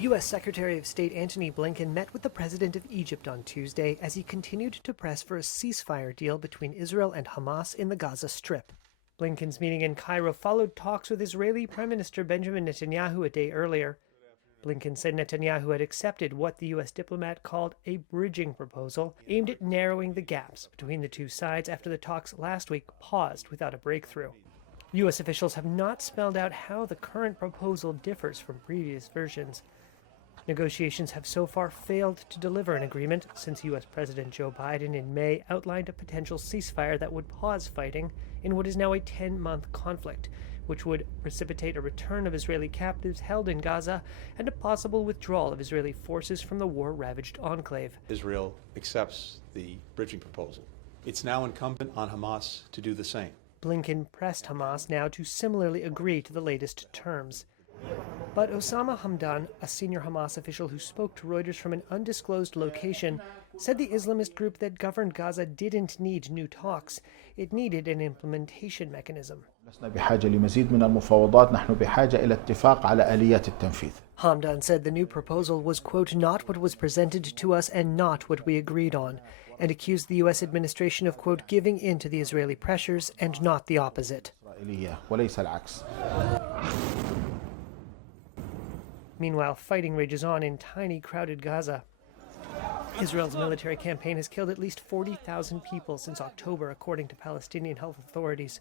U.S. Secretary of State Antony Blinken met with the president of Egypt on Tuesday as he continued to press for a ceasefire deal between Israel and Hamas in the Gaza Strip. Blinken's meeting in Cairo followed talks with Israeli Prime Minister Benjamin Netanyahu a day earlier. Blinken said Netanyahu had accepted what the U.S. diplomat called a bridging proposal aimed at narrowing the gaps between the two sides after the talks last week paused without a breakthrough. U.S. officials have not spelled out how the current proposal differs from previous versions. Negotiations have so far failed to deliver an agreement since U.S. President Joe Biden in May outlined a potential ceasefire that would pause fighting in what is now a 10-month conflict, which would precipitate a return of Israeli captives held in Gaza and a possible withdrawal of Israeli forces from the war-ravaged enclave. Israel accepts the bridging proposal. It's now incumbent on Hamas to do the same. Blinken pressed Hamas now to similarly agree to the latest terms. But Osama Hamdan, a senior Hamas official who spoke to Reuters from an undisclosed location, said the Islamist group that governed Gaza didn't need new talks. It needed an implementation mechanism. Hamdan said the new proposal was, quote, not what was presented to us and not what we agreed on, and accused the U.S. administration of, quote, giving in to the Israeli pressures and not the opposite. Meanwhile, fighting rages on in tiny, crowded Gaza. Israel's military campaign has killed at least 40,000 people since October, according to Palestinian health authorities.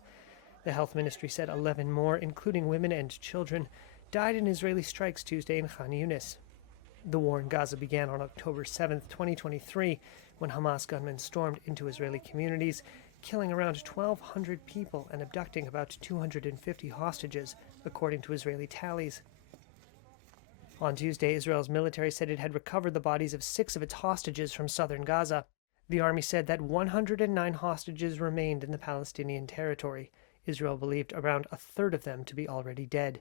The health ministry said 11 more, including women and children, died in Israeli strikes Tuesday in Khan Yunis. The war in Gaza began on October 7, 2023, when Hamas gunmen stormed into Israeli communities, killing around 1,200 people and abducting about 250 hostages, according to Israeli tallies. On Tuesday, Israel's military said it had recovered the bodies of 6 of its hostages from southern Gaza. The army said that 109 hostages remained in the Palestinian territory. Israel believed around a third of them to be already dead.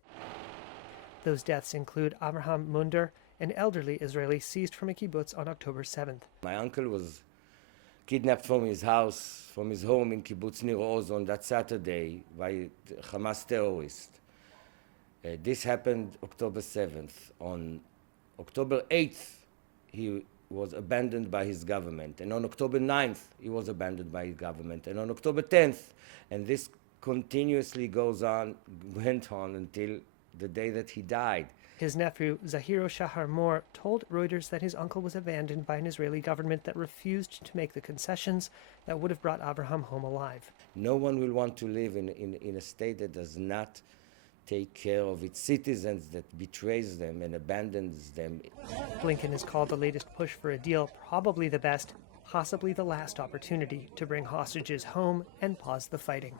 Those deaths include Avraham Munder, an elderly Israeli seized from a kibbutz on October 7th. My uncle was kidnapped from his house, from his home in kibbutz Nir Oz on that Saturday by Hamas terrorists. This happened October 7th. On October 8th, he was abandoned by his government. And on October 9th, he was abandoned by his government. And on October 10th, and this continuously went on until the day that he died. His nephew, Zahiro Shahar Moore, told Reuters that his uncle was abandoned by an Israeli government that refused to make the concessions that would have brought Avraham home alive. No one will want to live in a state that does not take care of its citizens, that betrays them and abandons them. Blinken has called the latest push for a deal probably the best, possibly the last opportunity to bring hostages home and pause the fighting.